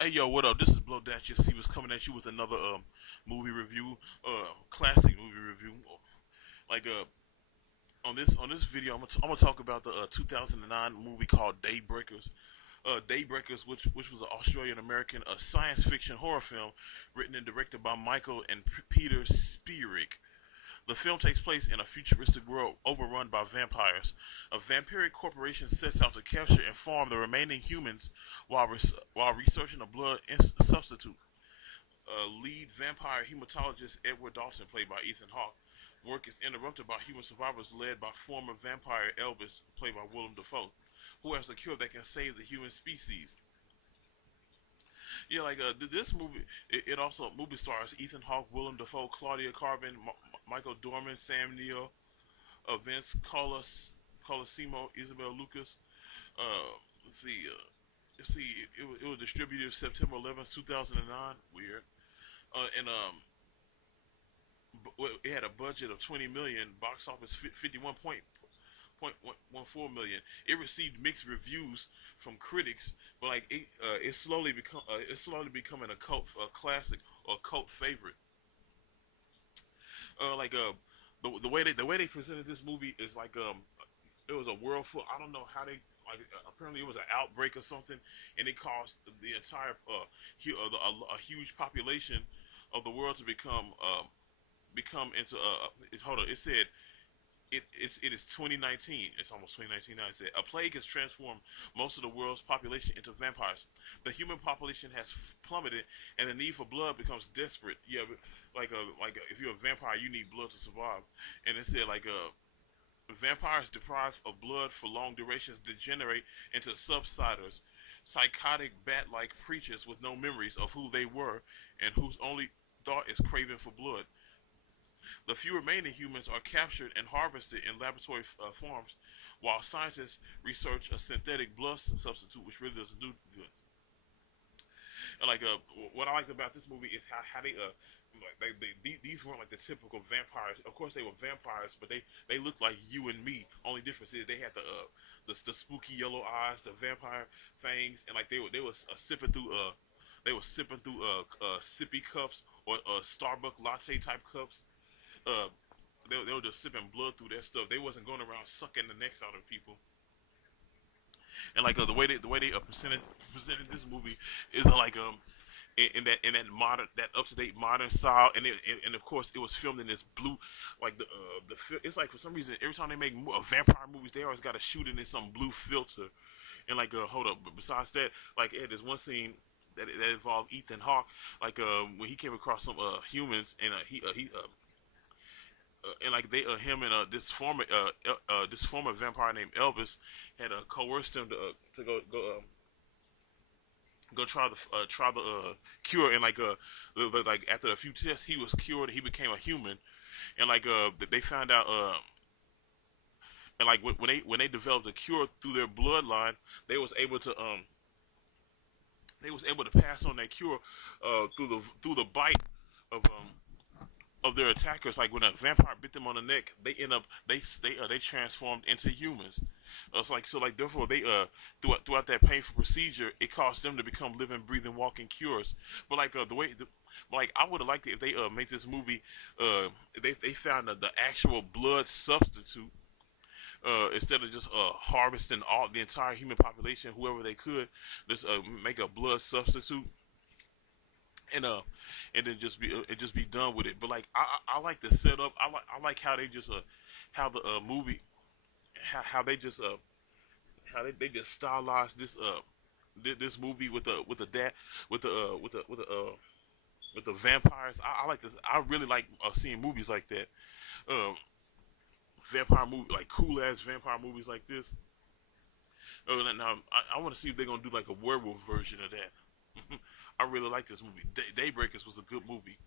Hey yo, what up? This is Blow That. He was coming at you with another movie review, classic movie review. Like on this video, I'm gonna talk about the 2009 movie called Daybreakers. Daybreakers, which was an Australian American science fiction horror film written and directed by Michael and Peter Spierig. The film takes place in a futuristic world overrun by vampires. A vampiric corporation sets out to capture and farm the remaining humans while researching a blood substitute. Lead vampire hematologist Edward Dalton, played by Ethan Hawke, work is interrupted by human survivors led by former vampire Elvis, played by Willem Dafoe, who has a cure that can save the human species. Yeah, like this movie, it also movie stars Ethan Hawke, Willem Dafoe, Claudia Carbon, Michael Dorman, Sam Neill, Vince Colosimo, Isabel Lucas. Let's see, it was distributed September 11th, 2009. Weird. And it had a budget of 20 million, box office 51.14 million. It received mixed reviews from critics, but like it's slowly becoming a cult classic or a cult favorite. Like the way they presented this movie is like it was a world full. I don't know how they like. Apparently, it was an outbreak or something, and it caused the entire a huge population of the world to become into hold on. It said it is 2019. It's almost 2019 now. It said a plague has transformed most of the world's population into vampires. The human population has plummeted, and the need for blood becomes desperate. Yeah, if you're a vampire, you need blood to survive. And it said vampires deprived of blood for long durations degenerate into subsiders, psychotic bat-like creatures with no memories of who they were and whose only thought is craving for blood. The few remaining humans are captured and harvested in laboratory farms, while scientists research a synthetic blood substitute, which really doesn't do good. And what I liked about this movie is how these weren't like the typical vampires. Of course, they were vampires, but they looked like you and me. Only difference is they had the spooky yellow eyes, the vampire fangs, and like they was sipping through sippy cups or Starbucks latte type cups. uh, they were just sipping blood through their stuff. They wasn't going around sucking the necks out of people. And like the way they presented this movie is in that modern, that up to date modern style, and of course it was filmed in this blue, like it's like for some reason every time they make vampire movies they always got to shoot it in some blue filter. And hold up, but besides that, like it had this one scene that involved Ethan Hawke, like when he came across some humans, and he and like they him and this former vampire named Elvis had coerced him to go try the cure, and like after a few tests he was cured. He became a human, and they found out and like when they developed a cure through their bloodline, they was able to pass on that cure through the bite of their attackers. Like when a vampire bit them on the neck, they end up they transformed into humans. It's like so like therefore they throughout that painful procedure, it caused them to become living, breathing, walking cures. But like I would have liked it if they make this movie. They found the actual blood substitute, instead of just harvesting all the entire human population, whoever they could, just make a blood substitute, and and then just be done with it. But like I like the setup. I like how they just how the movie how they just how they just stylized this movie with the that with the vampires. I like this. I really like seeing movies like that. Um, Vampire movie, like cool ass vampire movies like this. Now I want to see if they're gonna do like a werewolf version of that. I really like this movie. Daybreakers was a good movie.